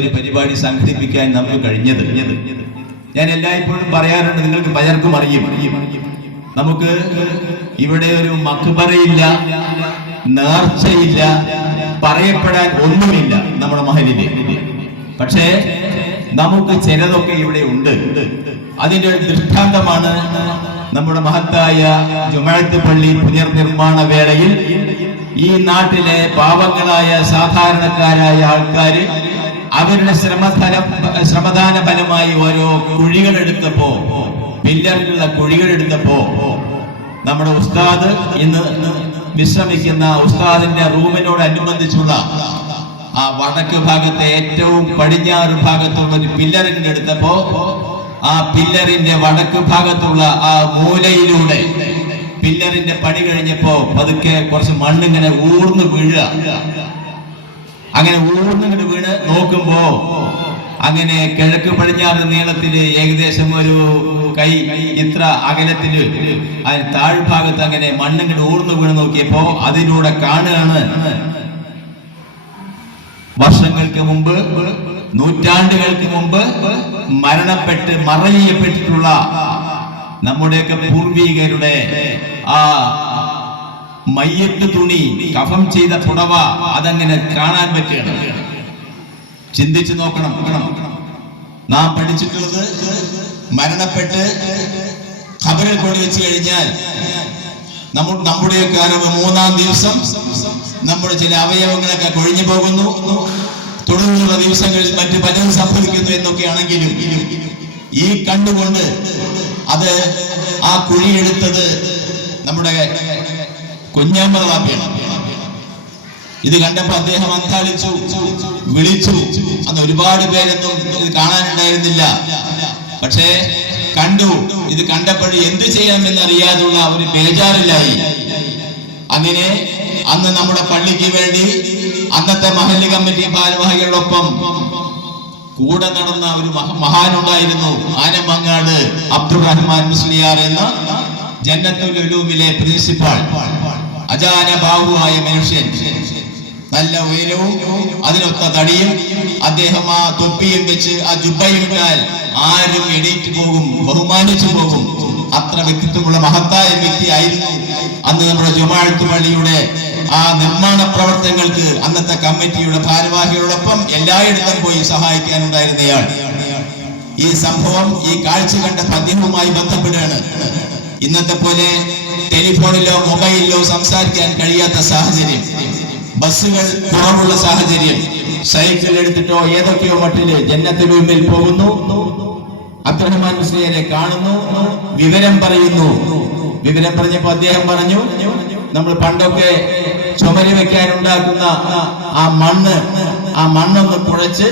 ഒരു പരിപാടി സംഘടിപ്പിക്കാൻ നമുക്ക് കഴിഞ്ഞത്. ഞാൻ എല്ലായ്പ്പോഴും പറയാറുണ്ട്, നിങ്ങൾക്ക് പലർക്കും അറിയും, നമുക്ക് ഇവിടെ ഒരു മക്ബറയില്ല, നേർച്ചയില്ല, പറയപ്പെടാൻ ഒന്നുമില്ല നമ്മുടെ മഹലില്. പക്ഷേ നമുക്ക് ചിലതൊക്കെ ഇവിടെ ഉണ്ട്. അതിന്റെ ഒരു ദൃഷ്ടാന്തമാണ് നമ്മുടെ മഹത്തായ ജുമഅത്ത് പള്ളി പുനർനിർമ്മാണ വേളയിൽ ഈ നാട്ടിലെ പാവങ്ങളായ സാധാരണക്കാരായ ആൾക്കാര് അവരുടെ ശ്രമദാന ഫലമായി ഓരോ കുഴികളെടുത്തപ്പോ, പില്ലറിലുള്ള കുഴികളെടുത്തപ്പോ നമ്മുടെ ഉസ്താദ് ഇന്ന് വിശ്രമിക്കുന്ന ഉസ്താദിന്റെ റൂമിനോടനുബന്ധിച്ചുള്ള ആ വടക്ക് ഭാഗത്തെ ഏറ്റവും പടിഞ്ഞാറ് ഭാഗത്തുള്ള ഒരു പില്ലറിന്റെ എടുത്തപ്പോ ആ പില്ലറിന്റെ വടക്ക് ഭാഗത്തുള്ള ആ മൂലയിലൂടെ പില്ലറിന്റെ പണി കഴിഞ്ഞപ്പോ പതുക്കെ കുറച്ച് മണ്ണിങ്ങനെ ഊർന്ന് വീഴുക. അങ്ങനെ ഊർന്നിങ്ങോട്ട് വീണ് നോക്കുമ്പോ അങ്ങനെ കിഴക്ക് പടിഞ്ഞാറ് നീളത്തില് ഏകദേശം ഒരു കൈ ഇത്ര അകലത്തില് അതിന് താഴ്ഭാഗത്ത് അങ്ങനെ മണ്ണിങ്ങോട്ട് ഊർന്ന് വീണ് നോക്കിയപ്പോ അതിലൂടെ കാണുകയാണ് വർഷങ്ങൾക്ക് മുമ്പ്, നൂറ്റാണ്ടുകൾക്ക് മുമ്പ് മരണപ്പെട്ട് മറയപ്പെട്ടിട്ടുള്ള നമ്മുടെയൊക്കെ പൂർവികരുടെ ആ മയ്യത്ത് തുണി, കഫം ചെയ്ത പുടവ അതങ്ങനെ കാണാൻ പറ്റുകയാണ്. ചിന്തിച്ചു നോക്കണം. നാം പഠിച്ചിട്ടുള്ളത് മരണപ്പെട്ട് ഖബറിൽ കൊണ്ടു വെച്ച് കഴിഞ്ഞാൽ നമ്മുടെയൊക്കെ അറിവ് 3-ാം ദിവസം നമ്മുടെ ചില അവയവങ്ങളൊക്കെ കൊഴിഞ്ഞു പോകുന്നു, തുടർന്നുള്ള ദിവസങ്ങളിൽ മറ്റു പലതും സംഭവിക്കുന്നു എന്നൊക്കെയാണെങ്കിലും ഈ കണ്ടുകൊണ്ട് അത് ആ കുഴിയെടുത്തത് നമ്മുടെ കുഞ്ഞാമ്മളാപ്പിയാണ്. ഇത് കണ്ടപ്പോ അദ്ദേഹം അന്താളിച്ചു, വിളിച്ചു. അന്ന് ഒരുപാട് പേരൊന്നും ഇത് കാണാനുണ്ടായിരുന്നില്ല. പക്ഷേ കണ്ടു. ഇത് കണ്ടപ്പോൾ എന്ത് ചെയ്യാമെന്നറിയാതുള്ള ഒരു ബേജാറിലായി. അങ്ങനെ അന്ന് നമ്മുടെ പള്ളിക്ക് വേണ്ടി അന്നത്തെ മഹല്ല് കമ്മിറ്റി ഭാരവാഹികളോടൊപ്പം കൂടെ നടന്ന ഒരു മഹാനുണ്ടായിരുന്നു, ആനമങ്ങാട് അബ്ദുറഹ്മാൻ മുസ്ലിയാർ എന്ന ജന്നത്തുൽ ഉലൂമിലെ പ്രിൻസിപ്പാൾ. അജാനബാഹുവായ മനുഷ്യൻ, നല്ല ഉയരവും അതിനൊത്ത തടിയും. അദ്ദേഹം ആ തൊപ്പിയും വെച്ച് ആ ജുബ്ബയും ഇട്ടാൽ ആരും എണീറ്റ് പോകും, ബഹുമാനിച്ചു പോകും. അത്ര വ്യക്തിത്വമുള്ള മഹത്തായ വ്യക്തിയായിരുന്നു അന്ന് നമ്മുടെ ജുമഅത്ത് പള്ളിയുടെ ആ നിർമ്മാണ പ്രവർത്തനങ്ങൾക്ക് അന്നത്തെ കമ്മിറ്റിയുടെ ഭാരവാഹികളോടൊപ്പം എല്ലായിടത്തും പോയി സഹായിക്കാനുണ്ടായിരുന്നയാൾ. ഈ സംഭവം, ഈ കാഴ്ച കണ്ട അദ്ദേഹവുമായി ബന്ധപ്പെടുകയാണ്. ഇന്നത്തെ പോലെ ടെലിഫോണിലോ മൊബൈലിലോ സംസാരിക്കാൻ കഴിയാത്ത സാഹചര്യം, ബസ്സുകൾ കുറവുള്ള സാഹചര്യം, സൈക്കിൾ എടുത്തിട്ടോ ഏതൊക്കെയോ മട്ടില് ജന്നത്തുൽ ഉലൂമിൽ പോകുന്നു. അബ്ദുറഹ്മാൻ മുസ്ലിയാരെ കാണുന്നു, വിവരം പറയുന്നു. വിവരം പറഞ്ഞപ്പോ അദ്ദേഹം പറഞ്ഞു, നമ്മൾ പണ്ടൊക്കെ ചുമര് വെക്കാൻ ഉണ്ടാക്കുന്ന ആ മണ്ണൊന്ന് കുഴച്ച്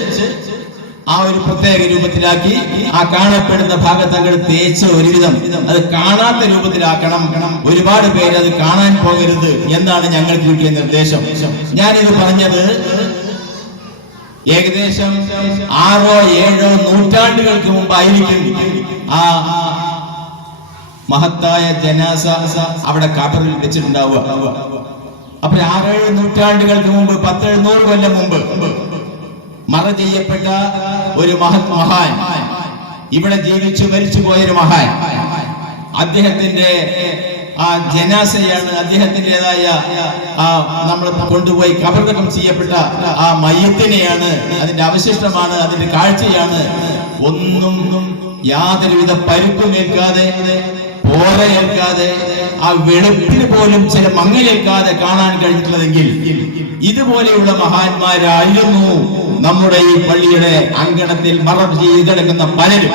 ആ ഒരു പ്രത്യേക രൂപത്തിലാക്കി ആ കാണപ്പെടുന്ന ഭാഗത്ത് അങ്ങോട്ട് തേച്ച് ഒരുവിധം അത് കാണാത്ത രൂപത്തിലാക്കണം. ഒരുപാട് പേര് അത് കാണാൻ പോകരുത് എന്നാണ് ഞങ്ങൾക്ക് കിട്ടിയ നിർദ്ദേശം. ഞാനിത് പറഞ്ഞത് ഏകദേശം 6-7 നൂറ്റാണ്ടുകൾക്ക് മുമ്പായിരിക്കും ആ മഹത്തായ ജനാസ അവിടെ ഖബറിൽ വെച്ചിട്ടുണ്ടാവുക. അപ്പൊ 6-7 നൂറ്റാണ്ടുകൾക്ക് മുമ്പ്, 10-700 കൊല്ലം മുമ്പ് മറ ചെയ്യപ്പെട്ട ഒരു മഹാൻ, ഇവിടെ ജീവിച്ചു മരിച്ചു പോയൊരു മഹാൻ, അദ്ദേഹത്തിന്റെ ആ ജനാസയാണ്, അദ്ദേഹത്തിൻ്റെതായ ആ നമ്മൾ കൊണ്ടുപോയി ഖബറടക്കം ചെയ്യപ്പെട്ട ആ മയ്യത്തിനെയാണ്, അതിന്റെ അവശിഷ്ടമാണ്, അതിന്റെ കാഴ്ചയാണ്. ഒന്നും യാതൊരുവിധ പരുക്കുമേൽക്കാതെ, പോരയേൽക്കാതെ, ആ വെളുപ്പിന് പോലും ചില മങ്ങലേൽക്കാതെ കാണാൻ കഴിഞ്ഞിട്ടുള്ളതെങ്കിൽ ഇതുപോലെയുള്ള മഹാന്മാരായിരുന്നു നമ്മുടെ ഈ പള്ളിയുടെ അങ്കണത്തിൽ മറ ചെയ്തെടുക്കുന്ന പലരും.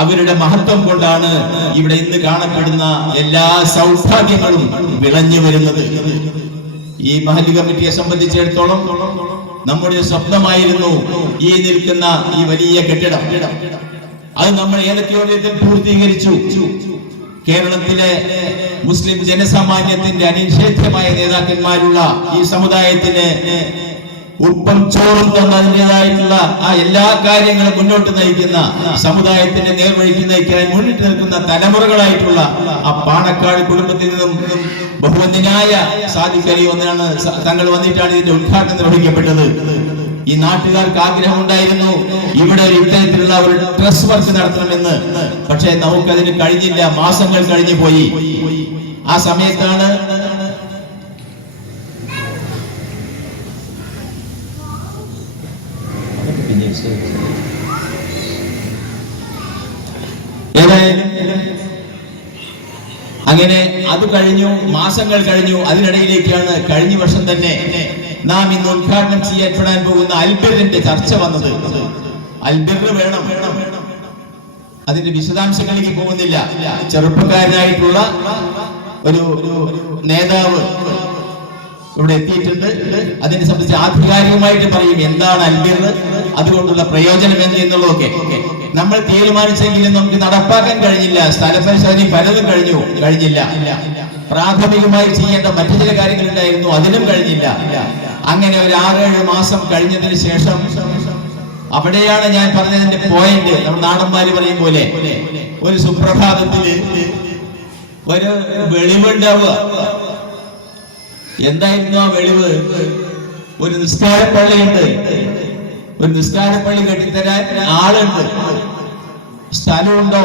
അവരുടെ മഹത്വം കൊണ്ടാണ് ഇവിടെ ഇന്ന് കാണപ്പെടുന്ന എല്ലാ സൗഭാഗ്യങ്ങളും വിളഞ്ഞു വരുന്നത്. ഈ മഹല്ല് കമ്മിറ്റിയെ സംബന്ധിച്ചിടത്തോളം നമ്മുടെ സ്വപ്നമായിരുന്നു ഈ നിൽക്കുന്ന ഈ വലിയ കെട്ടിടം. അത് നമ്മൾ ഏതൊക്കെയോ വിധത്തിൽ പൂർത്തീകരിച്ചു. കേരളത്തിലെ മുസ്ലിം ജനസാമാന്യത്തിന്റെ അനിഷേധ്യമായ നേതാക്കന്മാരുള്ള ഈ സമുദായത്തിന് ഉപ്പം ചോറും തന്നതിൻ്റെതായിട്ടുള്ള ആ എല്ലാ കാര്യങ്ങളും മുന്നോട്ട് നയിക്കുന്ന, സമുദായത്തിന്റെ നേർവഴിക്ക് നയിക്കാൻ മുന്നിട്ട് നിൽക്കുന്ന തലമുറകളായിട്ടുള്ള ആ പാണക്കാട് കുടുംബത്തിൽ നിന്നും ബഹുവന്യനായ സാദിഖ് അലി തങ്ങൾ വന്നിട്ടാണ് ഇതിന്റെ ഉദ്ഘാടനം നിർവഹിക്കപ്പെട്ടത്. ഈ നാട്ടുകാർക്ക് ആഗ്രഹമുണ്ടായിരുന്നു ഇവിടെ ഒരു ഇത്തരത്തിലുള്ള ഒരു ഡ്രസ് വർക്ക് നടത്തണമെന്ന്. പക്ഷേ നമുക്കതിന് കഴിഞ്ഞില്ല. മാസങ്ങൾ കഴിഞ്ഞു പോയി. ആ സമയത്താണ് അങ്ങനെ അത് കഴിഞ്ഞു, മാസങ്ങൾ കഴിഞ്ഞു. അതിനിടയിലേക്കാണ് കഴിഞ്ഞ വർഷം തന്നെ നാം ഇന്ന് ഉദ്ഘാടനം ചെയ്യപ്പെടാൻ പോകുന്ന അൽബിറിന്റെ ചർച്ച വന്നത്. അൽബിർ വേണം, അതിന്റെ വിശദാംശങ്ങളിലേക്ക് പോകുന്നില്ല. ചെറുപ്പക്കാരനായിട്ടുള്ള ഒരു നേതാവ് ഇവിടെ എത്തിയിട്ടുണ്ട്. അതിനെ സംബന്ധിച്ച് ആധികാരികമായിട്ട് പറയും എന്താണ് അൽബിർ, അതുകൊണ്ടുള്ള പ്രയോജനം എന്നുള്ളതൊക്കെ. നമ്മൾ തീരുമാനിച്ചെങ്കിലും നമുക്ക് നടപ്പാക്കാൻ കഴിഞ്ഞില്ല. സ്ഥലപരിശോധന പലതും കഴിഞ്ഞില്ല. പ്രാഥമികമായി ചെയ്യേണ്ട മറ്റു ചില കാര്യങ്ങളുണ്ടായിരുന്നു, അതിനും കഴിഞ്ഞില്ല. അങ്ങനെ ഒരു 6-7 മാസം കഴിഞ്ഞതിന് ശേഷം അവിടെയാണ് ഞാൻ പറഞ്ഞതിന്റെ പോയിന്റ്. നമ്മുടെ നാടന്മാര് പറയും പോലെ ഒരു സുപ്രഭാതത്തില് ഒരു വെളിവുണ്ടാവുക. എന്തായിരുന്നു ആ വെളിവ്? ഒരു നിസ്കാരപ്പള്ളിയുണ്ട്. ഒരു നിസ്കാരപ്പള്ളി കെട്ടിത്തരാൻ ആളുണ്ട്, സ്ഥലമുണ്ടോ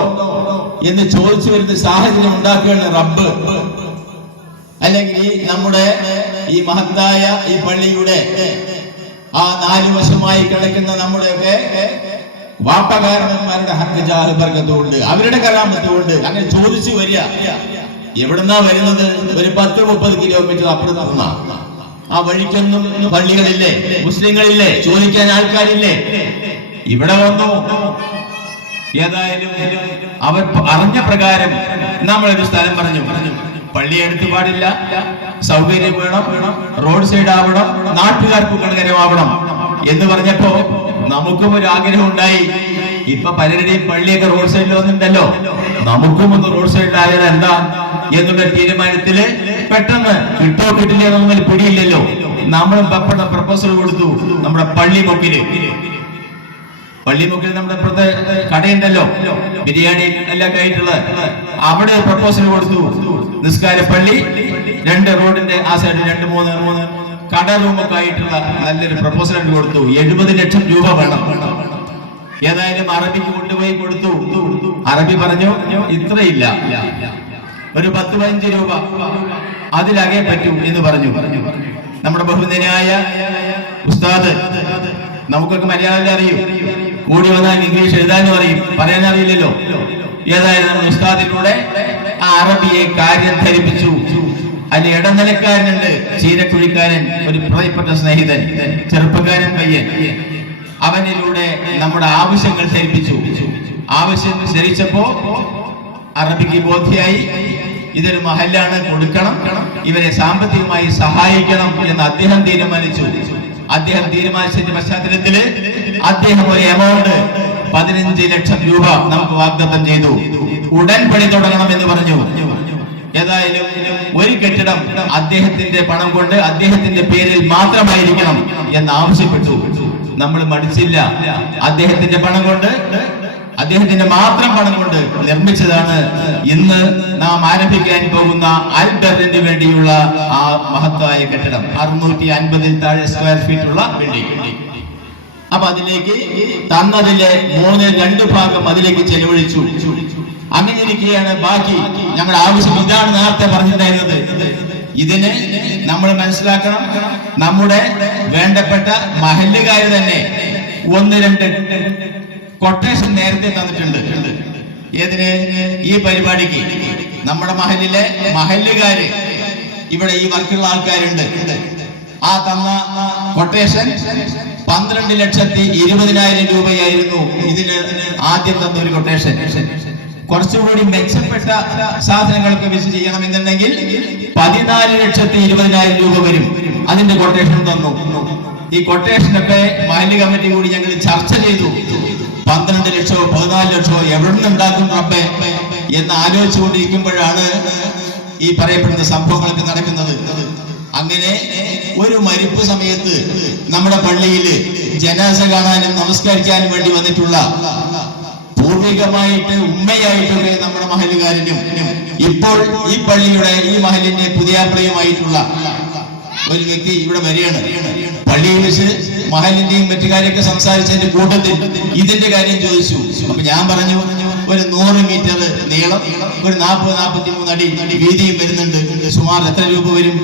എന്ന് ചോദിച്ചു വരുന്ന സാഹചര്യം ഉണ്ടാക്കുകയാണ് റബ്ബ്. അല്ലെങ്കിൽ നമ്മുടെ ഈ മഹത്തായ ഈ പള്ളിയുടെ ആ 4 വശമായി കിടക്കുന്ന നമ്മുടെയൊക്കെ വാപ്പകാരണന്മാരുടെ ഹർജാഹ് ബർക്കത്തുണ്ട്, അവരുടെ കറാമത്തുണ്ട്. അങ്ങനെ ചോദിച്ചു വരിക. എവിടുന്നാ വരുന്നത്? ഒരു 10-30 കിലോമീറ്റർ അപ്പുറത്ത്. ആ വഴിക്കൊന്നും പള്ളികളില്ലേ, മുസ്ലിങ്ങളില്ലേ, ചോദിക്കാൻ ആൾക്കാരില്ലേ? ഇവിടെ വന്നു. ഏതായാലും അവർ അറിഞ്ഞ പ്രകാരം നമ്മളൊരു സ്ഥലം പറഞ്ഞു. പള്ളി എടുത്തു പാടില്ല, സൗകര്യം വേണം, റോഡ് സൈഡ് ആവണം, നാട്ടുകാർക്ക് ഗുണകരമാവണം എന്ന് പറഞ്ഞപ്പോ നമുക്കും ഒരു ആഗ്രഹം ഉണ്ടായി. ഇപ്പൊ പലരുടെയും പള്ളിയൊക്കെ റോഡ് സൈഡിൽ വന്നിട്ടുണ്ടല്ലോ, നമുക്കും ഒന്ന് റോഡ് സൈഡിലായാൽ എന്താ എന്നുള്ള തീരുമാനത്തില് പെട്ടെന്ന് കിട്ടോ കിട്ടില്ല എന്നൊന്നും പിടിയില്ലല്ലോ. നമ്മൾ പ്രപ്പോസൽ കൊടുത്തു. നമ്മുടെ പള്ളിമുക്കില് നമ്മുടെ ഇപ്പുറത്തെ കടയുണ്ടല്ലോ, ബിരിയാണി എല്ലാം ആയിട്ടുള്ള, അവിടെ പ്രപ്പോസൽ കൊടുത്തു. നിസ്കാര പള്ളി 2 റോഡിന്റെ ആ സൈഡ് 2-3 കട റൂമൊക്കെ ആയിട്ടുള്ള നല്ലൊരു പ്രപ്പോസൽ കൊടുത്തു. 70 ലക്ഷം രൂപ വേണം. ഏതായാലും അറബിക്ക് കൊണ്ടുപോയി കൊടുത്തു. അറബി പറഞ്ഞു ഇത്രയില്ല, ഒരു 10-15 രൂപ അതിലകെ പറ്റൂ എന്ന് പറഞ്ഞു. നമ്മുടെ ബഹുമാന്യനായ ഉസ്താദ്, നമുക്കൊക്കെ മലയാളം അറിയും, കൂടി വന്നാൽ ഇംഗ്ലീഷ് എഴുതാനും അറിയും, പറയാൻ അറിയില്ലല്ലോ. ഏതായാലും നമ്മുടെ ഉസ്താദിലൂടെ ആ അറബിയെ കാര്യം ധരിപ്പിച്ചു. അതിൽ ഇടനിലക്കാരനുണ്ട്, ചീരക്കുഴിക്കാരൻ, ഒരു പ്രിയപ്പെട്ട സ്നേഹിതൻ, ചെറുപ്പക്കാരൻ പയ്യൻ. അവനിലൂടെ നമ്മുടെ ആവശ്യങ്ങൾ ധരിപ്പിച്ചു. ആവശ്യം ധരിച്ചപ്പോ അറബിക്ക് ബോധ്യായി ഇതൊരു മഹല്ലാണ്, കൊടുക്കണം, ഇവരെ സാമ്പത്തികമായി സഹായിക്കണം എന്ന് അദ്ദേഹം തീരുമാനിച്ചു. അദ്ദേഹം തീരുമാനിച്ചതിന്റെ പശ്ചാത്തലത്തില് അദ്ദേഹം ഒരു എമൗണ്ട് 15 ലക്ഷം രൂപ നമുക്ക് വാഗ്ദത്തം ചെയ്തു. ഉടൻ പണി തുടങ്ങണം എന്ന് പറഞ്ഞു. ഏതായാലും ഒരു കെട്ടിടം അദ്ദേഹത്തിന്റെ പണം കൊണ്ട് അദ്ദേഹത്തിന്റെ പേരിൽ മാത്രമായിരിക്കണം എന്ന് ആവശ്യപ്പെട്ടു. നമ്മൾ മടിച്ചില്ല. അദ്ദേഹത്തിന്റെ പണം കൊണ്ട്, അദ്ദേഹത്തിന്റെ മാത്രം പണം കൊണ്ട് നിർമ്മിച്ചതാണ് ഇന്ന് നാം ആരംഭിക്കാൻ പോകുന്ന അൽബറിന് വേണ്ടിയുള്ള ആ മഹത്തായ കെട്ടിടം. 650-ൽ താഴെ സ്ക്വയർ ഫീറ്റ് ഉള്ള ബിൽഡിംഗ്. അപ്പൊ അതിലേക്ക് തന്നതിലെ 2 ഭാഗം അതിലേക്ക് ചെലവഴിച്ചു. അങ്ങനെ ഇരിക്കുകയാണ് ബാക്കി. ഞങ്ങളുടെ ആവശ്യം ഇതാണ് നേരത്തെ പറഞ്ഞിട്ടുണ്ടായിരുന്നത്. ഇതിന് നമ്മൾ മനസ്സിലാക്കണം, നമ്മുടെ വേണ്ടപ്പെട്ട മഹല്ലുകാര് തന്നെ 1-2 കൊട്ടേഷൻ നേരത്തെ തന്നിട്ടുണ്ട്. ഏതിന്? ഈ പരിപാടിക്ക്. നമ്മുടെ മഹല്ലിലെ മഹല്ലുകാര്, ഇവിടെ ഈ വർക്കുള്ള ആൾക്കാരുണ്ട്. ആ തന്ന കൊട്ടേഷൻ 12,20,000 രൂപയായിരുന്നു. ഇതിന് ആദ്യം തന്ന ഒരു കൊട്ടേഷൻ. കുറച്ചുകൂടി മെച്ചപ്പെട്ട സാധനങ്ങൾക്ക് വിസ് ചെയ്യണമെന്നുണ്ടെങ്കിൽ 14,20,000 രൂപ വരും. അതിന്റെ കൊട്ടേഷൻ തന്നു. ഈ കൊട്ടേഷനൊക്കെ മഹല്ല് കമ്മിറ്റി കൂടി ഞങ്ങൾ ചർച്ച ചെയ്തു. 12 ലക്ഷമോ 14 ലക്ഷമോ എവിടെ നിന്നുണ്ടാക്കും റബ്ബേ എന്ന് ആലോചിച്ചുകൊണ്ടിരിക്കുമ്പോഴാണ് ഈ പറയപ്പെടുന്ന സംഭവങ്ങളൊക്കെ നടക്കുന്നത്. അങ്ങനെ ഒരു മരിപ്പ് സമയത്ത് നമ്മുടെ പള്ളിയിൽ ജനാസ കാണാനും നമസ്കരിക്കാനും വേണ്ടി വന്നിട്ടുള്ള പൂർവികമായിട്ട് ഉമ്മയായിട്ടൊക്കെ നമ്മുടെ മഹല്ലുകാരനും ഇപ്പോൾ ഈ പള്ളിയുടെ ഈ മഹലിന്റെ പുതിയാപ്പിളയുമായിട്ടുള്ള ഒരു വ്യക്തി ഇവിടെ വരികയാണ്. പള്ളിയിൽ വെച്ച് മഹലിന്റെയും മറ്റു കാര്യമൊക്കെ സംസാരിച്ചതിന്റെ കൂട്ടത്തിൽ ഇതിന്റെ കാര്യം ചോദിച്ചു. അപ്പൊ ഞാൻ പറഞ്ഞു, ഒരു 100 മീറ്റർ നീളം, ഒരു 40-43 അടി വീതിയും വരുന്നുണ്ട്, സുമാർ എത്ര രൂപ വരും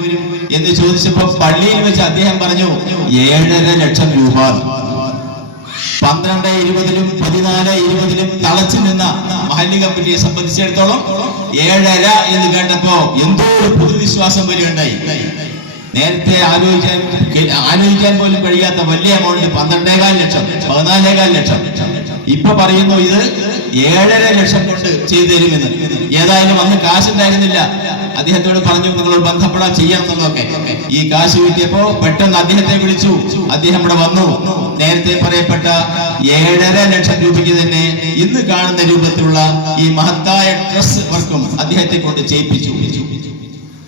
എന്ന് ചോദിച്ചപ്പോ പള്ളിയിൽ വെച്ച് അദ്ദേഹം പറഞ്ഞു 7.5 ലക്ഷം രൂപ. 12, 20, 14, 20 തളച്ചു നിന്ന മഹല്ല് കമ്മിറ്റിയെ സംബന്ധിച്ചിടത്തോളം 7.5 എന്ന് കേട്ടപ്പോ എന്തോ ഒരു പൊതുവിശ്വാസം വരികയുണ്ടായി. നേരത്തെ ആലോചിക്കാൻ പോലും കഴിയാത്ത വലിയ എമൗണ്ട് 12.25 ലക്ഷം, 14.25 ലക്ഷം. ഇപ്പൊ പറയുന്നു ഇത് 7.5 ലക്ഷം കൊണ്ട് ചെയ്തു തരുമെന്ന്. ഏതായാലും അന്ന് കാശുണ്ടായിരുന്നില്ല. അദ്ദേഹത്തോട് പറഞ്ഞു, നിങ്ങൾ ബന്ധപ്പെടാൻ ചെയ്യണം എന്നൊക്കെ. ഈ കാശ് കിട്ടിയപ്പോ പെട്ടെന്ന് അദ്ദേഹത്തെ വിളിച്ചു. അദ്ദേഹം ഇവിടെ വന്നു. നേരത്തെ പറയപ്പെട്ട 7.5 ലക്ഷം രൂപയ്ക്ക് തന്നെ ഇന്ന് കാണുന്ന രൂപത്തിലുള്ള ഈ മഹത്തായ ഡ്രസ് വർക്കും അദ്ദേഹത്തെ കൊണ്ട് ചെയ്യിപ്പിച്ചു.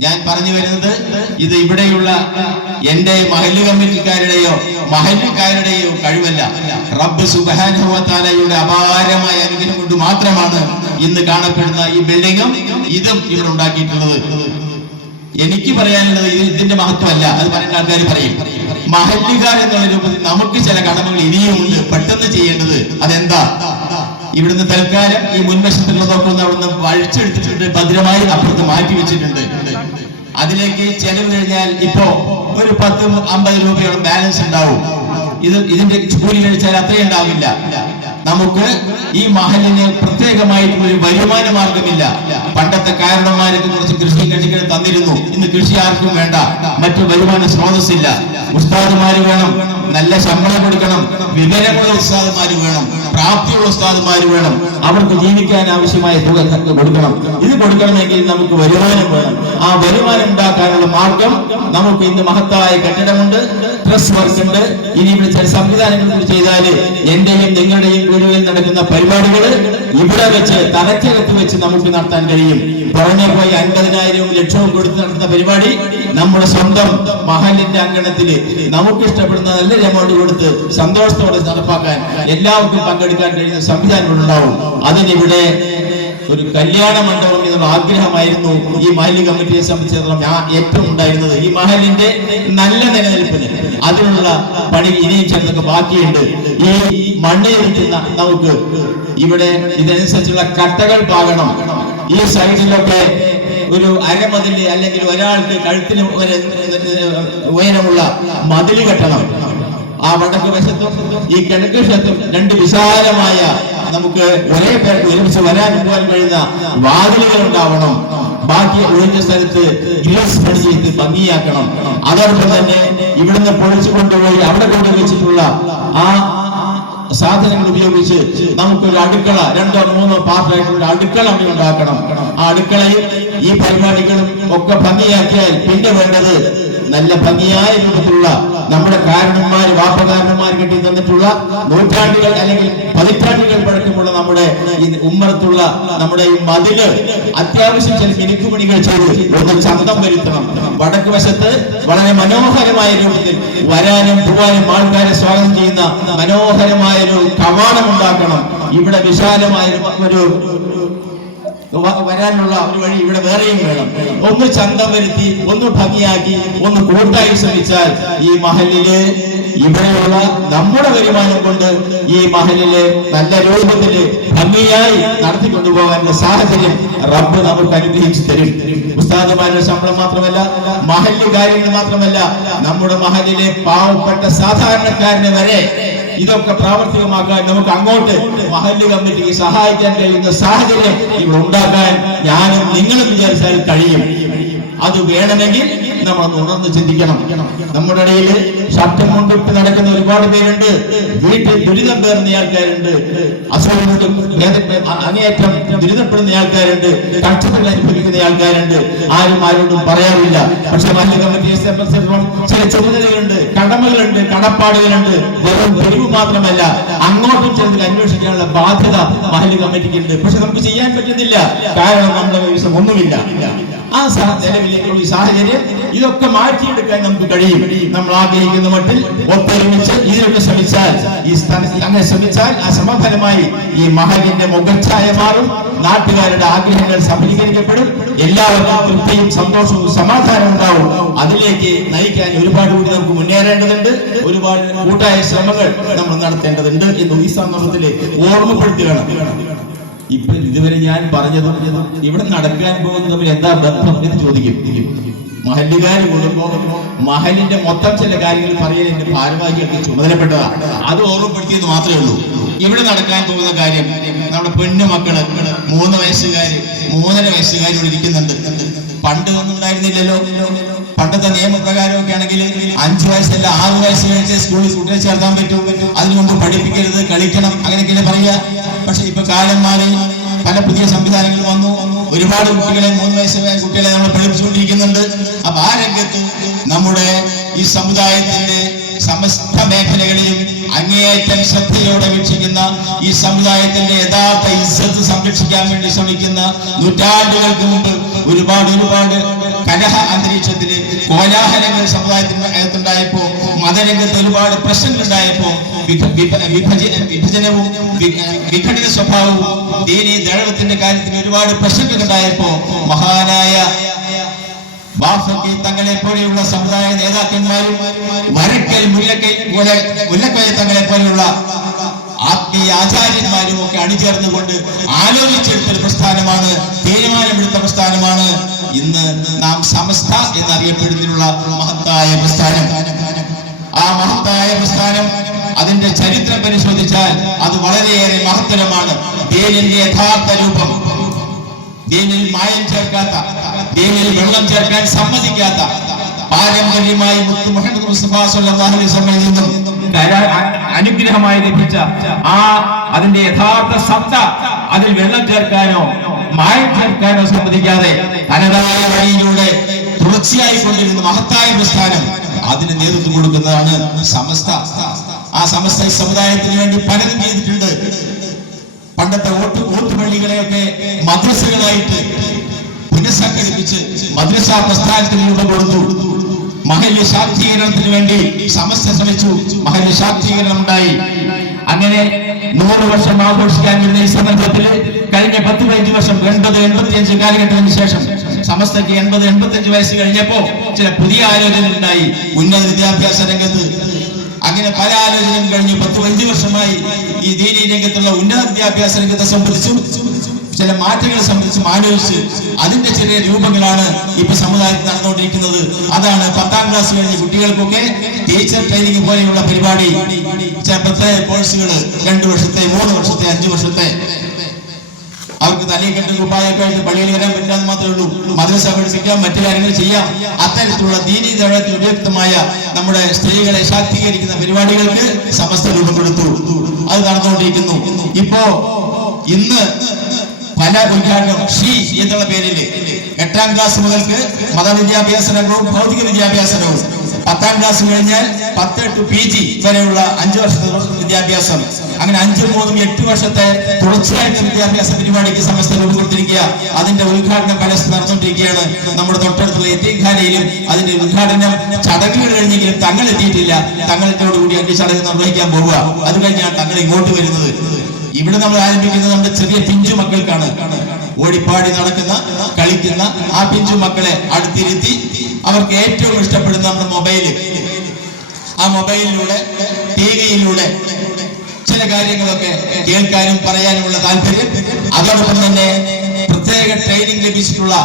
ഞാൻ പറഞ്ഞു വരുന്നത്, ഇത് ഇവിടെയുള്ള എന്റെ മഹല്ല് കമ്മിറ്റിക്കാരുടെയോ മഹല്ലുകാരുടെയോ കഴിവല്ല. റബ്ബ് സുബ്ഹാനഹു വ തആലയുടെ അപാരമായ അനുഗ്രഹം കൊണ്ട് മാത്രമാണ് ഇന്ന് കാണപ്പെടുന്ന ഈ ബിൽഡിങ്ങും ഇതും ഇവിടെ ഉണ്ടാക്കിയിട്ടുള്ളത്. എനിക്ക് പറയാനുള്ളത് ഇതിന്റെ മഹത്വമല്ല, അത് പറയുന്ന ആൾക്കാർ പറയും. മഹല്ലുകാർ എന്നുള്ള രൂപത്തിൽ നമുക്ക് ചില കടമകൾ ഇനിയുമുണ്ട് പെട്ടെന്ന് ചെയ്യേണ്ടത്. അതെന്താ? ഇവിടുന്ന് തൽക്കാലം ഈ മുൻവശത്തുള്ളതൊക്കെ ഒന്ന് അവിടുന്ന് വഴിച്ചെടുത്തിട്ടുണ്ട്, ഭദ്രമായി അപ്പുറത്ത് മാറ്റി വെച്ചിട്ടുണ്ട്. അതിലേക്ക് ചെലവ് കഴിഞ്ഞാൽ ഇപ്പോ ഒരു 10-50 രൂപയോളം ബാലൻസ് ഉണ്ടാവും. ഇതിന്റെ കൂലി കഴിച്ചാൽ അത്രയും ഉണ്ടാവില്ല. നമുക്ക് ഈ മഹലിന് പ്രത്യേകമായിട്ടുള്ള ഒരു വരുമാന മാർഗമില്ല. പണ്ടത്തെ കാരണന്മാരൊക്കെ കുറച്ച് കൃഷി കൃഷികൾ തന്നിരുന്നു. ഇന്ന് കൃഷി ആർക്കും വേണ്ട, മറ്റു വരുമാന സ്രോതസ്സില്ല. ഉസ്താദുമാര് വേണം, നല്ല ശമ്പളം കൊടുക്കണം, വിവരമുള്ള ഉസ്താദുമാര് വേണം, പ്രാപ്തിയുള്ള ഉസ്താദുമാര് വേണം. അവർക്ക് ജീവിക്കാൻ ആവശ്യമായ തുക കൊടുക്കണം. ഇത് കൊടുക്കണമെങ്കിൽ നമുക്ക് വരുമാനം വേണം. ആ വരുമാനം ഉണ്ടാക്കാനുള്ള മാർഗം നമുക്ക് ഇന്ന് മഹത്തായ കെട്ടിടമുണ്ട്, ഡ്രസ് വർക്ക് ഉണ്ട്. ഇനി ഇവിടെ ചില സംവിധാനങ്ങൾ ചെയ്താല് എന്റെയും നിങ്ങളുടെയും വീടുകളിൽ നടക്കുന്ന പരിപാടികൾ ഇവിടെ വെച്ച് തലച്ചകത്ത് വെച്ച് നമുക്ക് നടത്താൻ കഴിയും. പുറമെ പോയി 50,000 ലക്ഷവും കൊടുത്ത് നടത്തുന്ന പരിപാടി നമ്മുടെ സ്വന്തം മഹലിന്റെ അങ്കണത്തില് നമുക്ക് ഇഷ്ടപ്പെടുന്ന നല്ലൊരു എമൗണ്ട് കൊടുത്ത് സന്തോഷത്തോടെ നടപ്പാക്കാൻ എല്ലാവർക്കും പങ്കെടുക്കാൻ കഴിയുന്ന സംവിധാനങ്ങളുണ്ടാവും. അതിനിവിടെ ഒരു കല്യാണ മണ്ഡപം എന്നുള്ള ആഗ്രഹമായിരുന്നു ഈ മഹല്ല് കമ്മിറ്റിയെ സംബന്ധിച്ചിടത്തോളം ഞാൻ ഏറ്റവും ഉണ്ടായിരുന്നത്. ഈ മഹലിന്റെ നല്ല നിലനിൽപ്പിന് അതിനുള്ള പണി ഇനിയും ചിലതൊക്കെ ബാക്കിയുണ്ട്. ഈ മണ്ണിലിരിക്കുന്ന നമുക്ക് ഇവിടെ ഇതനുസരിച്ചുള്ള കട്ടകൾ പാകണം. ഈ സൈഡിലൊക്കെ ഒരു അരമതില് അല്ലെങ്കിൽ ഒരാൾക്ക് കഴുത്തിന് ഉയരമുള്ള മതില് കെട്ടണം. ആ വടക്ക് വശത്തും ഈ കിഴക്ക് വശത്തും 2 വിശാലമായ നമുക്ക് ഒരേ പേർക്ക് ഒരുമിച്ച് വരാൻ പോകാൻ കഴിയുന്ന വാതിലുകൾ ഉണ്ടാവണം. ബാക്കി ഒഴിഞ്ഞ സ്ഥലത്ത് ഗ്രിൽസ് പണി ചെയ്ത് ഭംഗിയാക്കണം. അതോടൊപ്പം തന്നെ ഇവിടുന്ന് പൊളിച്ചു കൊണ്ടുപോയി അവിടെ കൊണ്ടുവച്ചിട്ടുള്ള ആ സാധനങ്ങൾ ഉപയോഗിച്ച് നമുക്കൊരു അടുക്കള 2-3 പാർട്ടായിട്ടുള്ള അടുക്കള അവിടെ ഉണ്ടാക്കണം. ആ അടുക്കളയിൽ ഈ പരിപാടികളും ഒക്കെ ഭംഗിയാക്കിയാൽ പിന്നെ വേണ്ടത് നല്ല ഭംഗിയായ രൂപത്തിലുള്ള നമ്മുടെ കാരണന്മാര് വാപ്പകാരണന്മാർ കെട്ടി തന്നിട്ടുള്ള നൂറ്റാണ്ടുകൾ അല്ലെങ്കിൽ പതിറ്റാണ്ടുകൾ പഴക്കമുള്ള നമ്മുടെ ഈ ഉമ്മറത്തുള്ള നമ്മുടെ ഈ മതില് അത്യാവശ്യം ചില മിനുക്കുപണികൾ ചെയ്ത് ഒന്ന് ചന്തം വരുത്തണം. വടക്ക് വശത്ത് വളരെ മനോഹരമായ രൂപത്തിൽ വരാനും പോവാനും ആൾക്കാരെ സ്വാഗതം ചെയ്യുന്ന മനോഹരമായ ഒരു കവാടം ഉണ്ടാക്കണം. ഇവിടെ വിശാലമായ ഒരു വരാനുള്ള ഒരു വഴി ഇവിടെ വേറെയും വേണം. ഒന്ന് ചന്തം വരുത്തി, ഒന്ന് ഭംഗിയാക്കി, ഒന്ന് കൂട്ടായി ശ്രമിച്ചാൽ ഈ മഹലില് ഇവിടെയുള്ള നമ്മുടെ വരുമാനം കൊണ്ട് ഈ മഹലില് നല്ല രൂപത്തില് ഭംഗിയായി നടത്തിക്കൊണ്ടുപോകാനുള്ള സാഹചര്യം റബ്ബ് നമുക്ക് അനുഗ്രഹിച്ചു തരും. ഉസ്താദുമാരുടെ ശമ്പളം മാത്രമല്ല, മഹല്ല് കാര്യങ്ങൾ മാത്രമല്ല, നമ്മുടെ മഹലിലെ പാവപ്പെട്ട സാധാരണക്കാരനെ വരെ ഇതൊക്കെ പ്രാവർത്തികമാക്കാൻ നമുക്ക് അങ്ങോട്ട് മഹല്ല് കമ്മിറ്റിക്ക് സഹായിക്കാൻ കഴിയുന്ന സാഹചര്യം ഇവിടെ ഉണ്ടാക്കാൻ ഞാനും നിങ്ങളും വിചാരിച്ചാൽ കഴിയും. അത് വേണമെങ്കിൽ നമ്മൾ ഉണർന്ന് ചിന്തിക്കണം. നമ്മുടെ ഇടയിൽ ഷർട്ടും മുണ്ടിട്ട് നടക്കുന്ന ഒരുപാട് പേരുണ്ട്. വീട്ടിൽ ദുരിതം പേറുന്ന ആൾക്കാരുണ്ട്, അസുഖം അങ്ങേയറ്റം ദുരിതപ്പെടുന്ന ആൾക്കാരുണ്ട്, കഷ്ടപ്പെട്ട് അനുഭവിക്കുന്ന ആൾക്കാരുണ്ട്. ആരും ആരോടും പറയാറില്ല. പക്ഷെ മഹല്ല് കമ്മിറ്റിയെ സംബന്ധിച്ചിടത്തോളം ചില ചുമതലകളുണ്ട്, കടമകളുണ്ട്, കടപ്പാടുകളുണ്ട്. വെറും തെരുവ് മാത്രമല്ല, അങ്ങോട്ടും ചിലതിൽ അന്വേഷിക്കാനുള്ള ബാധ്യത മഹല്ല് കമ്മിറ്റിക്ക് ഉണ്ട്. പക്ഷെ നമുക്ക് ചെയ്യാൻ പറ്റുന്നില്ല. കാരണം നമ്മുടെ ദിവസം ഒന്നുമില്ല. ആ നിലവിലേക്കുള്ള ഈ സാഹചര്യം ഇതൊക്കെ മാറ്റിയെടുക്കാൻ നമുക്ക് കഴിയും. നമ്മൾ ആഗ്രഹിക്കുന്ന മട്ടിൽ ഒത്തൊരുമിച്ച് ഇതിനൊക്കെ ശ്രമിച്ചാൽ അങ്ങനെ ശ്രമിച്ചാൽ ആ സമഫലമായി ഈ മഹലിന്റെ മുഖച്ഛായ മാറും. നാട്ടുകാരുടെ ആഗ്രഹങ്ങൾ സഫലീകരിക്കപ്പെടും. എല്ലാവർക്കും തൃപ്തിയും സന്തോഷവും സമാധാനവും ഉണ്ടാവും. അതിലേക്ക് നയിക്കാൻ ഒരുപാട് കൂടി നമുക്ക് മുന്നേറേണ്ടതുണ്ട്. ഒരുപാട് കൂട്ടായ ശ്രമങ്ങൾ നമ്മൾ നടത്തേണ്ടതുണ്ട് എന്ന് ഈ സന്ദർഭത്തിൽ ഓർമ്മപ്പെടുത്തുകയാണ്. ഇപ്പൊ ഇതുവരെ ഞാൻ പറഞ്ഞത് ഇവിടെ നടക്കാൻ പോകുന്നത് തമ്മിൽ എന്താ ബന്ധം എന്ന് ചോദിക്കും. മഹല്ലുകാർ കൂടുമ്പോ മഹലിന്റെ മൊത്തം ചില കാര്യങ്ങൾ പറയാൻ എന്റെ ഭാരവാഹികൾക്ക് ചുമതലപ്പെട്ടതാണ്. അത് ഓർമ്മപ്പെടുത്തിയെന്ന് മാത്രമേ ഉള്ളൂ. ഇവിടെ നടക്കാൻ പോകുന്ന കാര്യം നമ്മുടെ പെണ്ണു മക്കള് 3 വയസ്സുകാര് 3.5 വയസ്സുകാർ ഇവിടെ ഇരിക്കുന്നുണ്ട്. പണ്ട് ഒന്നും ഉണ്ടായിരുന്നില്ലല്ലോ. പണ്ടത്തെ നിയമപ്രകാരമൊക്കെ ആണെങ്കിൽ 5 വയസ്സല്ല 6 വയസ്സ് കഴിച്ച് സ്കൂളിൽ കുട്ടികളെ ചേർത്താൻ പറ്റും. അതിനു മുമ്പ് പഠിപ്പിക്കരുത്, കളിക്കണം, അങ്ങനെയൊക്കെ പറയാ. പക്ഷെ ഇപ്പൊ കാലം മാറി, പല പുതിയ സംവിധാനങ്ങൾ വന്നു. ഒരുപാട് കുട്ടികളെ 3 വയസ്സുകാരെ കുട്ടികളെ നമ്മൾ പഠിപ്പിച്ചുകൊണ്ടിരിക്കുന്നുണ്ട്. അപ്പൊ ആ രംഗത്ത് നമ്മുടെ ഈ സമുദായത്തിന്റെ സമസ്ത മേഖലകളിലും അങ്ങേയറ്റം ശ്രദ്ധയോടെ വീക്ഷിക്കുന്ന ഈ സമുദായത്തിന്റെ യഥാർത്ഥ ഇസ്സത്ത് സംരക്ഷിക്കാൻ വേണ്ടി ശ്രമിക്കുന്ന നൂറ്റാണ്ടുകൾക്ക് മുമ്പ് ഒരുപാട് കലഹ അന്തരീക്ഷത്തില് കോലാഹലങ്ങൾ സമുദായത്തിന് അകത്തുണ്ടായപ്പോ, മതരംഗത്ത് ഒരുപാട് പ്രശ്നങ്ങൾ ഉണ്ടായപ്പോ, വിഭജനവും വിഘടന സ്വഭാവവും ദീനീ ദഴവത്തിന്റെ കാര്യത്തിൽ ഒരുപാട് പ്രശ്നങ്ങൾ ഉണ്ടായപ്പോ മഹാനായ ബാഫക്കി തങ്ങളെ പോലെയുള്ള സമുദായ നേതാക്കന്മാരും വരക്കൽ മുല്ലക്കോയ തങ്ങളെ പോലെയുള്ള ആത്മീയ ആചാര്യന്മാരും ഒക്കെ അണിചേർന്നുകൊണ്ട് ആലോചിച്ചെടുത്തൊരു പ്രസ്ഥാനമാണ്, തീരുമാനമെടുത്ത പ്രസ്ഥാനമാണ് ഇന്ന് നാം സമസ്ത എന്നറിയപ്പെടുന്നതിനുള്ള മഹത്തായ പ്രസ്ഥാനം. ആ മഹത്തായ പ്രസ്ഥാനം അതിന്റെ ചരിത്രം പരിശോധിച്ചാൽ അത് വളരെയേറെ മഹത്തരമാണ്. ദീനിന്റെ യഥാർത്ഥ രൂപം, ദീനിൽ മായം ചേർക്കാത്ത, ദീനിൽ വെള്ളം ചേർക്കാൻ സമ്മതിക്കാത്ത, പാരമ്പര്യമായി മുഹമ്മദ് മുസ്തഫ സ്വല്ലല്ലാഹു അലൈഹി വസല്ലമയിൽ നിന്നും അനുഗ്രഹമായി ലഭിച്ച ആ അതിന്റെ യഥാർത്ഥ സത്ത അതിൽ വെള്ളം ചേർക്കാനോ മായം ചേർക്കാനോ സമ്മതിക്കാതെ തനതായ വഴിയിലൂടെ തുടർച്ചയായി കൊണ്ടിരുന്ന മഹത്തായ പ്രസ്ഥാനം, അതിന് നേതൃത്വം കൊടുക്കുന്നതാണ് സമസ്ത. ആ സമസ്ത സമുദായത്തിന് വേണ്ടി പലതും ചെയ്തിട്ടുണ്ട്. പണ്ടത്തെ ഓട്ടുപള്ളികളെയൊക്കെ മദ്രസകളായിട്ട് പുനഃസംഘടിപ്പിച്ച് മദ്രസ പ്രസ്ഥാനത്തിന് രൂപം കൊടുത്തു. മഹല്ല് ശാക്തീകരണത്തിന് വേണ്ടി സമസ്ത ശ്രമിച്ചു. മഹല്ല് ശാക്തീകരണം ഉണ്ടായി. അങ്ങനെ 100 വർഷം ആഘോഷിക്കാൻ വരുന്ന ഈ സന്ദർഭത്തിൽ കഴിഞ്ഞ 10-15 വർഷം 80-85 കാലഘട്ടത്തിന് ശേഷം സമസ്തയ്ക്ക് 80-85 വയസ്സ് കഴിഞ്ഞപ്പോ ചില പുതിയ ആലോചനകൾ ഉണ്ടായി ഉന്നത വിദ്യാഭ്യാസ രംഗത്ത്. അങ്ങനെ പല ആലോചനകൾ കഴിഞ്ഞു. 10-15 വർഷമായി ഈ ദീനീ രംഗത്തുള്ള ഉന്നത വിദ്യാഭ്യാസ രംഗത്തെ സംബന്ധിച്ചു ചില മാറ്റങ്ങളെ സംബന്ധിച്ച് ആലോചിച്ച് അതിന്റെ ചെറിയ രൂപങ്ങളാണ് ഇപ്പൊ സമുദായത്തിൽ നടന്നുകൊണ്ടിരിക്കുന്നത്. അതാണ് 10ാം ക്ലാസ് കഴിഞ്ഞ കുട്ടികൾക്കൊക്കെ ടീച്ചർ ട്രെയിനിങ് പോലെയുള്ള പരിപാടി, ചില പ്രത്യേക കോഴ്സുകൾ 2 വർഷത്തെ 3 വർഷത്തെ 5 വർഷത്തെ. അവർക്ക് തലയെക്കെട്ട് കുപ്പായൊക്കെ ആയിട്ട് പള്ളിയിൽ വരാൻ പറ്റാതെ മാത്രമേ ഉള്ളൂ. മദ്രസ പഠിപ്പിക്കാം, മറ്റു കാര്യങ്ങൾ ചെയ്യാം. അത്തരത്തിലുള്ള ദീനീ ദഴത്തിൽ ഉപയുക്തമായ നമ്മുടെ സ്ത്രീകളെ ശാക്തീകരിക്കുന്ന പരിപാടികൾക്ക് സമസ്ത രൂപം കൊടുത്തു. അത് നടന്നുകൊണ്ടിരിക്കുന്നു. ഇന്ന് പല ഉദ്ഘാടനം ഷീ എന്നുള്ള പേരിൽ 8ാം ക്ലാസ് മുതൽക്ക് മതവിദ്യാഭ്യാസനവും ഭൗതിക വിദ്യാഭ്യാസനവും, 10ാം ക്ലാസ് കഴിഞ്ഞാൽ 10 to PG വരെയുള്ള 5 വർഷത്തെ വിദ്യാഭ്യാസം, അങ്ങനെ 5, 3, 8 വർഷത്തെ തുടർച്ചയായിട്ട് വിദ്യാഭ്യാസ പരിപാടിക്ക് സമസ്ത രൂപം കൊടുത്തിരിക്കുക. അതിന്റെ ഉദ്ഘാടനം പലസ്തും നടന്നുകൊണ്ടിരിക്കുകയാണ്. നമ്മുടെ തൊട്ടടുത്തുള്ള യതീംഖാനയിലും അതിന്റെ ഉദ്ഘാടനം ചടങ്ങുകൾ കഴിഞ്ഞെങ്കിലും തങ്ങൾ എത്തിയിട്ടില്ല. തങ്ങളോടുകൂടി അതിന്റെ ചടങ്ങ് നിർവഹിക്കാൻ പോവുക. അത് കഴിഞ്ഞാണ് തങ്ങൾ ഇങ്ങോട്ട് വരുന്നത്. ഇവിടെ നമ്മൾ ആരംഭിക്കുന്നത് നമ്മുടെ ചെറിയ പിഞ്ചു മക്കൾക്കാണ്. ഓടിപ്പാടി നടക്കുന്ന കളിക്കുന്ന ആ പിഞ്ചു മക്കളെ അടുത്തിരുത്തി അവർക്ക് ഏറ്റവും ഇഷ്ടപ്പെടുന്ന നമ്മുടെ മൊബൈല്, ആ മൊബൈലിലൂടെ ടിവിയിലൂടെ ചില കാര്യങ്ങളൊക്കെ കേൾക്കാനും പറയാനുമുള്ള താല്പര്യം, അതോടൊപ്പം തന്നെ പ്രത്യേക ട്രെയിനിങ് ലഭിച്ചിട്ടുള്ള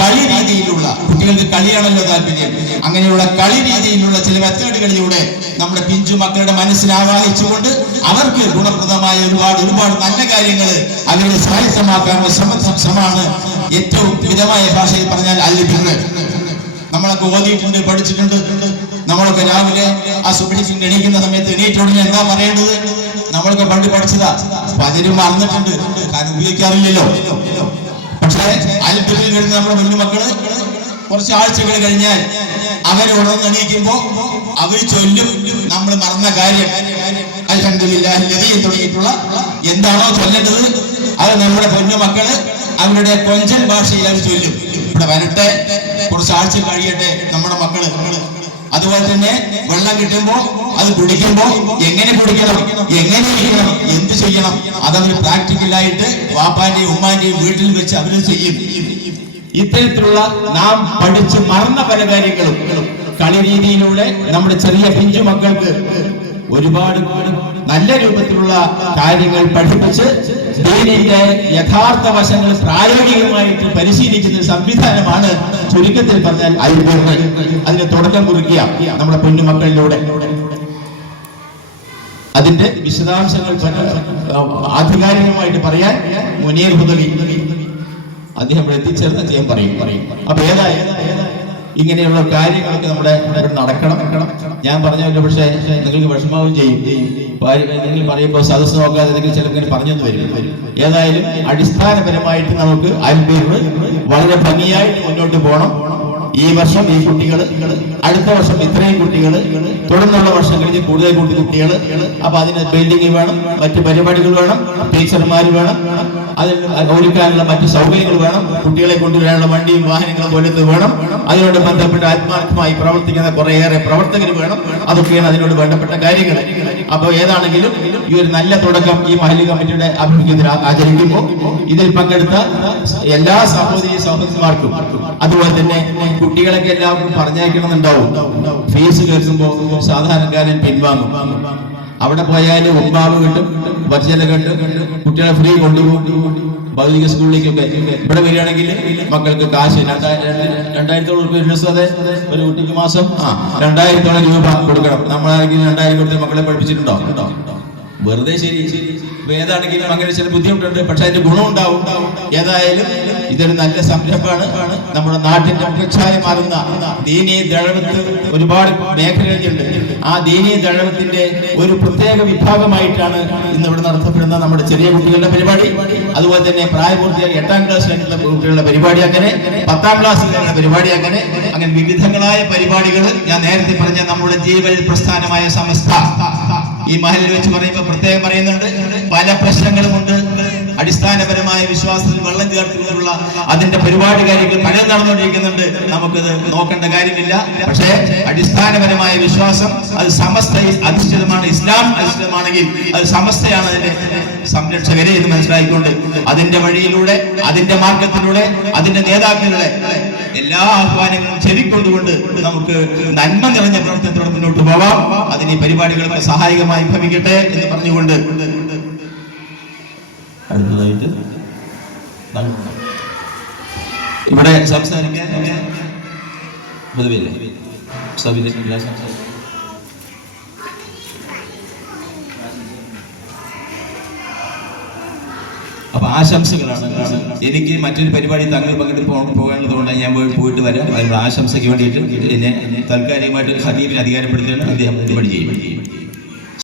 കളി രീതിയിലുള്ള, കുട്ടികൾക്ക് കളിയാണല്ലോ താല്പര്യം, അങ്ങനെയുള്ള കളി രീതിയിലുള്ള ചില മെത്തേഡുകളിലൂടെ നമ്മുടെ പിഞ്ചു മക്കളുടെ മനസ്സിനെ ആവാഹിച്ചുകൊണ്ട് അവർക്ക് ഗുണപ്രദമായ ഒരുപാട് നല്ല കാര്യങ്ങൾ അവരുടെ സ്വായത്തമാക്കാനുള്ള ശ്രമമാണ് ഏറ്റവും മിതമായ ഭാഷയിൽ പറഞ്ഞാൽ അൽബിർ. നമ്മളൊക്കെ ഓതിയിട്ടുണ്ട്, പഠിച്ചിട്ടുണ്ട്. നമ്മളൊക്കെ രാവിലെ ആ സുബഹിക്ക് എണീക്കുന്ന സമയത്ത് എണീറ്റുടനെ എന്താ പറയേണ്ടത് നമ്മളൊക്കെ പണ്ട് പഠിച്ചതാ. പലരും മറന്നിട്ടുണ്ട്, കാരണം ഉപയോഗിക്കാറില്ലല്ലോ. പക്ഷേ അൽബിറിൽ വരുന്ന നമ്മുടെ കുഞ്ഞുമക്കള് കുറച്ച് ആഴ്ചകൾ കഴിഞ്ഞാൽ അവരുണർന്നെണീക്കുമ്പോ അവർ ചൊല്ലും നമ്മൾ മറന്ന കാര്യം. അൽഹംദുലില്ലാഹി തുടങ്ങിയിട്ടുള്ള എന്താണോ ചൊല്ലേണ്ടത് അത് നമ്മുടെ കുഞ്ഞുമക്കള് അവരുടെ കൊഞ്ചൽ ഭാഷയിൽ അവർ ചൊല്ലും. ഇവിടെ വരട്ടെ, കുറച്ച് ആഴ്ച കഴിയട്ടെ നമ്മുടെ മക്കള്. അതുപോലെ തന്നെ വെള്ളം കിട്ടുമ്പോ അത് കുടിക്കുമ്പോ എങ്ങനെ കുടിക്കണം, എങ്ങനെ ഇരിക്കണം, എന്ത് ചെയ്യണം, അതവര് പ്രാക്ടിക്കലായിട്ട് വാപ്പാന്റെയും ഉമ്മാന്റെയും വീട്ടിൽ വെച്ച് അവര് ചെയ്യും. ഇത്തരത്തിലുള്ള നാം പഠിച്ച് മറന്ന പല കാര്യങ്ങളും കളി രീതിയിലൂടെ നമ്മുടെ ചെറിയ പിഞ്ചു മക്കൾക്ക് ഒരുപാട് നല്ല രൂപത്തിലുള്ള കാര്യങ്ങൾ പഠിപ്പിച്ച് ദീനിന്റെ യഥാർത്ഥ വശങ്ങൾ പ്രായോഗികമായിട്ട് പരിശീലിക്കുന്ന സംവിധാനമാണ് ചുരുക്കത്തിൽ പറഞ്ഞാൽ അൽബിർ. അതിന് തുടക്കം കുറിക്കുക നമ്മുടെ കുഞ്ഞുമക്കളിലൂടെ. അതിന്റെ വിശദാംശങ്ങൾ ആധികാരികമായിട്ട് പറയാൻ മുനീർ ഹുദവി അദ്ദേഹം എത്തിച്ചേർന്ന് അദ്ദേഹം പറയും. അപ്പൊ ഏതായാലും ഇങ്ങനെയുള്ള കാര്യങ്ങളൊക്കെ നമ്മുടെ ഇവിടെ നടക്കണം. ഞാൻ പറഞ്ഞല്ലോ, പക്ഷേ നിങ്ങൾക്ക് വിഷമാവും ചെയ്യും. നിങ്ങൾ പറയുമ്പോൾ സദസ്സ് നോക്കാതെ നിങ്ങൾ ചിലങ്ങനെ പറഞ്ഞെന്ന് വരും. ഏതായാലും അടിസ്ഥാനപരമായിട്ട് നമുക്ക് അൽബിർ വളരെ ഭംഗിയായിട്ട് മുന്നോട്ട് പോകണം. ഈ വർഷം ഈ കുട്ടികൾ, അടുത്ത വർഷം ഇത്രയും കുട്ടികൾ, തുടർന്നുള്ള വർഷങ്ങളിൽ കൂടുതൽ കുട്ടികൾ. അപ്പൊ അതിന് ബിൽഡിംഗ് വേണം, മറ്റു പരിപാടികൾ വേണം, ടീച്ചർമാർ വേണം, അതിന് ഒരുക്കാനുള്ള മറ്റു സൗകര്യങ്ങൾ വേണം, കുട്ടികളെ കൊണ്ടുവരാനുള്ള വണ്ടിയും വാഹനങ്ങളും പോലത്തെ വേണം. അതിനോട് ബന്ധപ്പെട്ട് ആത്മാർത്ഥമായി പ്രവർത്തിക്കുന്ന കുറേയേറെ പ്രവർത്തകർ വേണം. അതൊക്കെയാണ് അതിനോട് വേണ്ടപ്പെട്ട കാര്യങ്ങൾ. അപ്പോൾ ഏതാണെങ്കിലും ഈ ഒരു നല്ല തുടക്കം ഈ മഹല്ല് കമ്മിറ്റിയുടെ ആഭിമുഖ്യത്തിൽ ആചരിക്കുമ്പോൾ ഇതിൽ പങ്കെടുത്ത എല്ലാ സഹോദരിമാർക്കും, അതുപോലെ തന്നെ കുട്ടികളൊക്കെ എല്ലാവർക്കും പറഞ്ഞയക്കണമെന്നുണ്ടാവും. ഫീസ് കേൾക്കുമ്പോൾ സാധാരണക്കാരൻ പിൻവാങ്ങും. അവിടെ പോയാലും ഉമ്മാവ് കിട്ടും, ഭർജന കിട്ടും, കുട്ടികളെ ഫ്രീ കൊണ്ടുപോകും ഭൗതിക സ്കൂളിലേക്കൊക്കെ. ഇവിടെ വരികയാണെങ്കിൽ മക്കൾക്ക് കാശ് 2000 രൂപ ഒരു കുട്ടിക്ക് മാസം 2000 രൂപ കൊടുക്കണം. നമ്മളാരെങ്കിലും 2000 കൊടുത്ത് മക്കളെ പഠിപ്പിച്ചിട്ടുണ്ടോ? വെറുതെ ശരി. ഏതാണെങ്കിലും അങ്ങനെ ചില ബുദ്ധിമുട്ടുണ്ട്, പക്ഷെ അതിന്റെ ഗുണമുണ്ടാവും. ഏതായാലും ഇതൊരു നല്ല സംരംഭമാണ്. നമ്മുടെ നാട്ടിന്റെ മുഖച്ഛായ മാറുന്ന ദീനീ ദഴവത്ത് ഒരുപാട് മേഖലകളുണ്ട്. ആ ദീനീ ദഴവത്തിന്റെ ഒരു പ്രത്യേക വിഭാഗമായിട്ടാണ് ഇന്ന് ഇവിടെ നടത്തപ്പെടുന്ന നമ്മുടെ ചെറിയ കുട്ടികളുടെ പരിപാടി. അതുപോലെ തന്നെ പ്രായപൂർത്തിയായി 8ാം ക്ലാസ് കഴിഞ്ഞുള്ള കുട്ടികളുടെ പരിപാടി, അങ്ങനെ 10ാം ക്ലാസ്സിലുള്ള പരിപാടി, അങ്ങനെ വിവിധങ്ങളായ പരിപാടികൾ. ഞാൻ നേരത്തെ പറഞ്ഞ നമ്മുടെ ജീവൽ പ്രസ്ഥാനമായ സമസ്ത ഈ മഹലിൽ വെച്ച് പറയുമ്പോൾ പ്രത്യേകം പറയുന്നുണ്ട്. പല പ്രശ്നങ്ങളുമുണ്ട്. അടിസ്ഥാനപരമായ വിശ്വാസത്തിൽ വെള്ളം ചേർത്തുകൊണ്ടുള്ള അതിന്റെ പരിപാടി കാര്യങ്ങൾ പല നടന്നുകൊണ്ടിരിക്കുന്നുണ്ട്. നമുക്കത് നോക്കേണ്ട കാര്യമില്ല. പക്ഷേ അടിസ്ഥാനപരമായ വിശ്വാസം അത് സമസ്ത അധിഷ്ഠിതമാണ്. ഇസ്ലാം അധിഷ്ഠിതമാണെങ്കിൽ അത് സമസ്തയാണ് അതിന്റെ സംരക്ഷകരെ എന്ന് മനസ്സിലായിക്കൊണ്ട് അതിന്റെ വഴിയിലൂടെ, അതിന്റെ മാർഗത്തിലൂടെ, അതിന്റെ നേതാക്കളുടെ എല്ലാ ആഹ്വാനങ്ങളും ചെവിക്കൊണ്ടുകൊണ്ട് നമുക്ക് നന്മ നിറഞ്ഞ പ്രവർത്തനത്തോടെ മുന്നോട്ട് പോവാം. അതിന് ഈ പരിപാടികളൊക്കെ സഹായകമായി ഭവിക്കട്ടെ എന്ന് പറഞ്ഞുകൊണ്ട് അടുത്തതായിട്ട് ഇവിടെ സംസാരിക്കാൻ പൊതുവില്ലേ അപ്പൊ ആശംസകളാണ്. എനിക്ക് മറ്റൊരു പരിപാടി തങ്ങൾ പങ്കെടുത്ത് പോകാനുള്ളതുകൊണ്ട് ഞാൻ പോയിട്ട് വരാം. അതിനുള്ള ആശംസയ്ക്ക് വേണ്ടിയിട്ട് എന്നെ താൽക്കാലികമായിട്ട് ഖതീബിനെ അധികാരപ്പെടുത്തുകയാണ്. അദ്ദേഹം പരിപാടി ചെയ്യും.